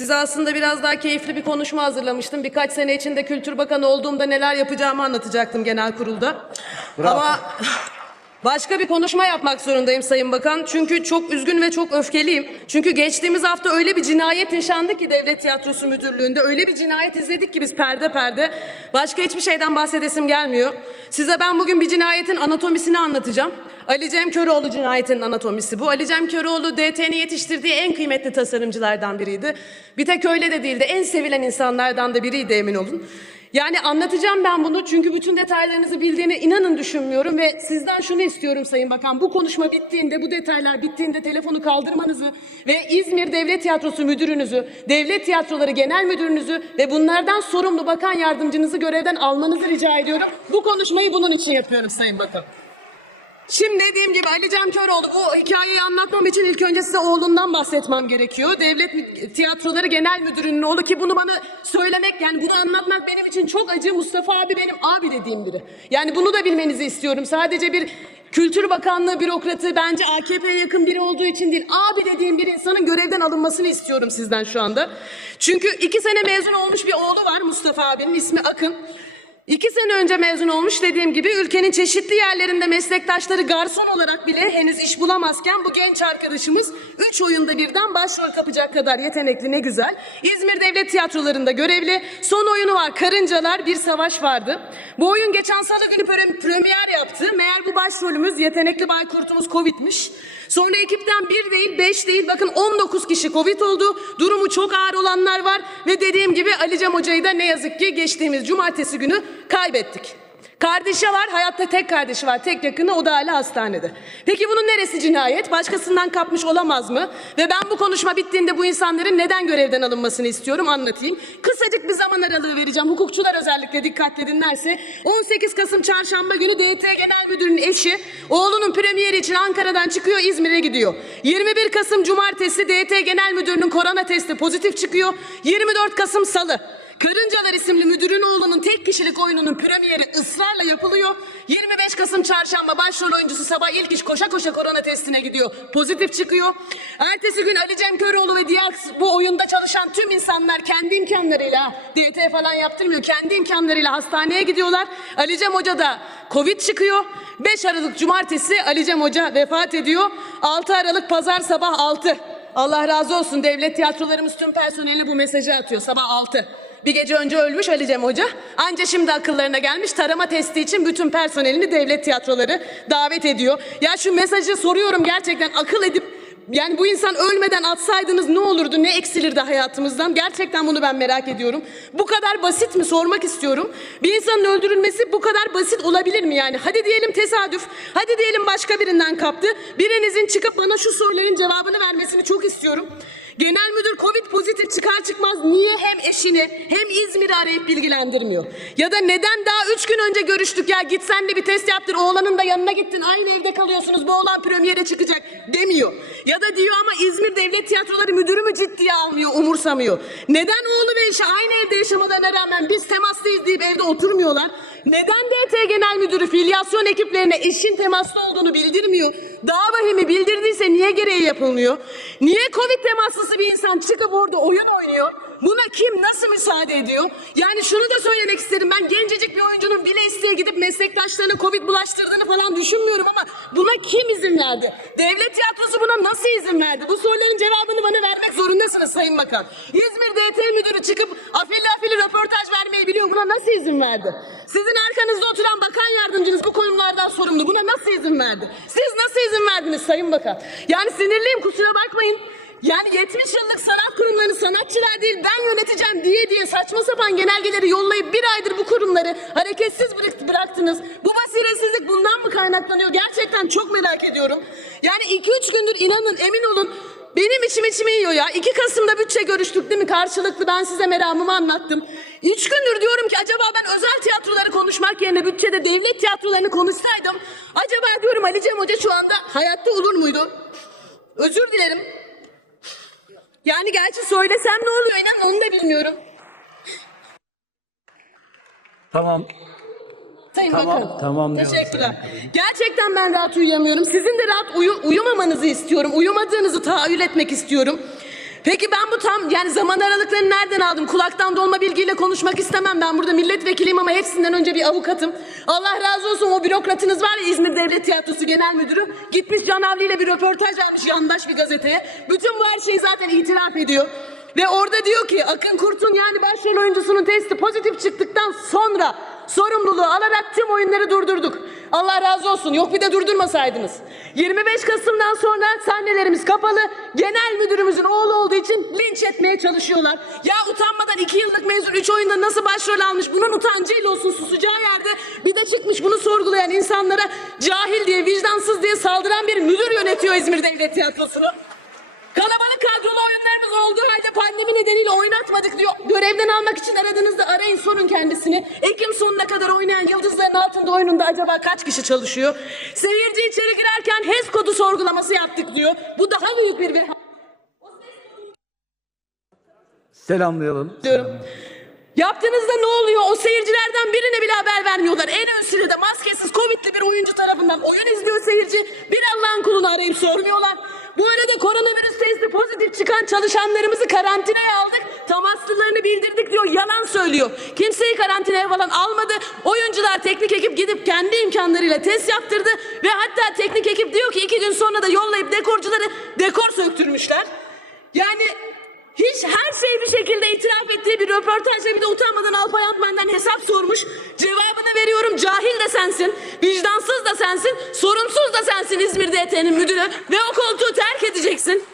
Size aslında biraz daha keyifli bir konuşma hazırlamıştım. Birkaç sene içinde Kültür Bakanı olduğumda neler yapacağımı anlatacaktım genel kurulda. Bravo. Ama başka bir konuşma yapmak zorundayım Sayın Bakan. Çünkü çok üzgün ve çok öfkeliyim. Çünkü geçtiğimiz hafta öyle bir cinayet yaşandı ki Devlet Tiyatrosu Müdürlüğü'nde. Öyle bir cinayet izledik ki biz perde perde. Başka hiçbir şeyden bahsedesim gelmiyor. Size ben bugün bir cinayetin anatomisini anlatacağım. Ali Cem Köroğlu cinayetinin anatomisi bu. Ali Cem Köroğlu DT'nin yetiştirdiği en kıymetli tasarımcılardan biriydi. Bir tek öyle de değildi. En sevilen insanlardan da biriydi emin olun. Yani anlatacağım ben bunu çünkü bütün detaylarınızı bildiğine inanın düşünmüyorum ve sizden şunu istiyorum Sayın Bakan. Bu konuşma bittiğinde, bu detaylar bittiğinde telefonu kaldırmanızı ve İzmir Devlet Tiyatrosu müdürünüzü, Devlet Tiyatroları Genel Müdürünüzü ve bunlardan sorumlu bakan yardımcınızı görevden almanızı rica ediyorum. Bu konuşmayı bunun için yapıyorum Sayın Bakan. Şimdi dediğim gibi Ali Cem Köroğlu bu hikayeyi anlatmam için ilk önce size oğlundan bahsetmem gerekiyor. Devlet Tiyatroları Genel Müdürü'nün oğlu ki bunu bana söylemek yani bunu anlatmak benim için çok acı. Mustafa abi benim abi dediğim biri. Yani bunu da bilmenizi istiyorum. Sadece bir Kültür Bakanlığı bürokratı bence AKP'ye yakın biri olduğu için değil. Abi dediğim bir insanın görevden alınmasını istiyorum sizden şu anda. Çünkü iki sene mezun olmuş bir oğlu var Mustafa abinin ismi Akın. İki sene önce mezun olmuş dediğim gibi ülkenin çeşitli yerlerinde meslektaşları garson olarak bile henüz iş bulamazken bu genç arkadaşımız üç oyunda birden başrol kapacak kadar yetenekli ne güzel. İzmir Devlet Tiyatroları'nda görevli. Son oyunu var Karıncalar Bir Savaş vardı. Bu oyun geçen salı günü premier yaptı. Meğer bu başrolümüz yetenekli baykurtumuz Covid'miş. Sonra ekipten bir değil beş değil bakın 19 kişi Covid oldu. Durumu çok ağır olanlar var ve dediğim gibi Ali Cem Hoca'yı da ne yazık ki geçtiğimiz cumartesi günü Kaybettik. Kardeşi var, hayatta tek kardeşi var, tek yakını, o da hala hastanede. Peki bunun neresi cinayet? Başkasından kapmış olamaz mı? Ve ben bu konuşma bittiğinde bu insanların neden görevden alınmasını istiyorum anlatayım. Kısacık bir zaman aralığı vereceğim. Hukukçular özellikle dikkatle dinlerse. 18 Kasım çarşamba günü DT Genel Müdürü'nün eşi oğlunun premieri için Ankara'dan çıkıyor, İzmir'e gidiyor. 21 Kasım cumartesi DT Genel Müdürü'nün korona testi pozitif çıkıyor. 24 Kasım salı Karıncalar isimli müdürün oğlunun tek kişilik oyununun premieri ısrarla yapılıyor. 25 Kasım çarşamba başrol oyuncusu sabah ilk iş koşa koşa korona testine gidiyor. Pozitif çıkıyor. Ertesi gün Ali Cem Köroğlu ve diğer bu oyunda çalışan tüm insanlar kendi imkanlarıyla DT falan yaptırmıyor. Kendi imkanlarıyla hastaneye gidiyorlar. Ali Cem Hoca da Covid çıkıyor. 5 Aralık Cumartesi Ali Cem Hoca vefat ediyor. 6 Aralık Pazar sabah 6. Allah razı olsun devlet tiyatrolarımız tüm personeli bu mesajı atıyor sabah 6. Bir gece önce ölmüş Ali Cem Hoca. Anca şimdi akıllarına gelmiş tarama testi için bütün personelini devlet tiyatroları davet ediyor. Ya şu mesajı soruyorum gerçekten akıl edip yani bu insan ölmeden atsaydınız ne olurdu, ne eksilirdi hayatımızdan? Gerçekten bunu ben merak ediyorum. Bu kadar basit mi sormak istiyorum. Bir insanın öldürülmesi bu kadar basit olabilir mi yani? Hadi diyelim tesadüf, hadi diyelim başka birinden kaptı. Birinizin çıkıp bana şu soruların cevabını vermesini çok istiyorum. Genel müdür Covid pozitif çıkar çıkmaz niye hem eşini hem İzmir'i arayıp bilgilendirmiyor? Ya da neden daha üç gün önce görüştük ya git sen de bir test yaptır oğlanın da yanına gittin aynı evde kalıyorsunuz bu oğlan premiere çıkacak demiyor. Ya da diyor ama İzmir Devlet Tiyatroları müdürü mü ciddiye almıyor umursamıyor. Neden oğlu ve eşi aynı evde yaşamalarına rağmen biz temaslıyız deyip evde oturmuyorlar? Neden DT Genel Müdürü filyasyon ekiplerine işin temaslı olduğunu bildirmiyor? Daha vahimi bildirdiyse niye gereği yapılmıyor? Niye Covid temaslı nasıl bir insan çıkıp orada oyun oynuyor? Buna kim nasıl müsaade ediyor? Yani şunu da söylemek isterim. Ben gencecik bir oyuncunun bile isteye gidip meslektaşlarına Covid bulaştırdığını falan düşünmüyorum ama buna kim izin verdi? Devlet tiyatrosu buna nasıl izin verdi? Bu soruların cevabını bana vermek zorundasınız Sayın Bakan. İzmir DT müdürü çıkıp afilli afilli röportaj vermeyi biliyor. Buna nasıl izin verdi? Sizin arkanızda oturan bakan yardımcınız bu konulardan sorumlu. Buna nasıl izin verdi? Siz nasıl izin verdiniz Sayın Bakan? Yani sinirliyim kusura bakmayın. Yani 70 yıllık sanat kurumlarını sanatçılar değil ben yöneteceğim diye diye saçma sapan genelgeleri yollayıp bir aydır bu kurumları hareketsiz bıraktınız. Bu basiretsizlik bundan mı kaynaklanıyor? Gerçekten çok merak ediyorum. Yani 2-3 gündür inanın emin olun benim içim içimi yiyor ya. 2 Kasım'da bütçe görüştük değil mi? Karşılıklı ben size meramımı anlattım. 3 gündür diyorum ki acaba ben özel tiyatroları konuşmak yerine bütçede devlet tiyatrolarını konuşsaydım acaba diyorum Ali Cem Hoca şu anda hayatta olur muydu? Özür dilerim. Yani gerçi söylesem ne oluyor inan onu da bilmiyorum. Tamam. Sayın Tamam, Bakan. tamam Teşekkürler. Gerçekten ben rahat uyuyamıyorum. Sizin de rahat uyu- uyumamanızı istiyorum. Uyumadığınızı tahayyül etmek istiyorum. Peki ben bu tam yani zaman aralıklarını nereden aldım? Kulaktan dolma bilgiyle konuşmak istemem. Ben burada milletvekiliyim ama hepsinden önce bir avukatım. Allah razı olsun o bürokratınız var ya İzmir Devlet Tiyatrosu Genel Müdürü. Gitmiş Can Avli ile bir röportaj yapmış yandaş bir gazeteye. Bütün bu her şeyi zaten itiraf ediyor. Ve orada diyor ki Akın Kurt'un yani başrol oyuncusunun testi pozitif çıktıktan sonra sorumluluğu alarak tüm oyunları durdurduk. Allah razı olsun. Yok bir de durdurmasaydınız. 25 Kasım'dan sonra sahnelerimiz kapalı. Genel müdürümüzün oğlu olduğu için linç etmeye çalışıyorlar. Ya utanmadan iki yıllık mezun 3 oyunda nasıl başrol almış? Bunun utancıyla olsun susacağı yerde bir de çıkmış bunu sorgulayan insanlara cahil diye, vicdansız diye saldıran bir müdür yönetiyor İzmir Devlet Tiyatrosu'nu. Kalabalık kadrolu oyunlarımız olduğu halde pandemi nedeniyle oynatmadık diyor. Görevden almak için aradığınızda arayın sorun kendisini. Ekim sonuna kadar oynayan yıldızların altında oyununda acaba kaç kişi çalışıyor? Seyirci içeri girerken HES kodu sorgulaması yaptık diyor. Bu daha büyük bir vehamet. Selamlayalım. Diyorum. Yaptığınızda ne oluyor? O seyircilerden birine bile haber vermiyorlar. En ön sırada maskesiz, covidli bir oyuncu tarafından oyun izliyor seyirci. Bir Allah'ın kulunu arayıp sormuyorlar. Buradan çalışanlarımızı karantinaya aldık. Temaslılarını bildirdik diyor. Yalan söylüyor. Kimseyi karantinaya falan almadı. Oyuncular teknik ekip gidip kendi imkanlarıyla test yaptırdı. Ve hatta teknik ekip diyor ki iki gün sonra da yollayıp dekorcuları dekor söktürmüşler. Yani hiç her şeyi bir şekilde itiraf ettiği bir röportajda bir de utanmadan Alpay Altman'dan hesap sormuş. Cevabını veriyorum cahil de sensin, vicdansız da sensin, sorumsuz da sensin İzmir'de etenin müdürü ve o koltuğu terk edeceksin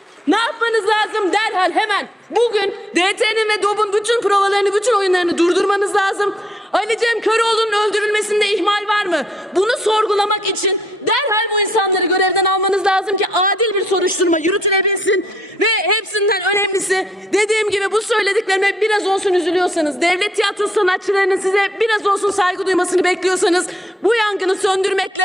derhal hemen bugün DT'nin ve DOB'un bütün provalarını, bütün oyunlarını durdurmanız lazım. Ali Cem Köroğlu'nun öldürülmesinde ihmal var mı? Bunu sorgulamak için derhal bu insanları görevden almanız lazım ki adil bir soruşturma yürütülebilsin. Ve hepsinden önemlisi dediğim gibi bu söylediklerime biraz olsun üzülüyorsanız, devlet tiyatro sanatçılarının size biraz olsun saygı duymasını bekliyorsanız bu yangını söndürmekle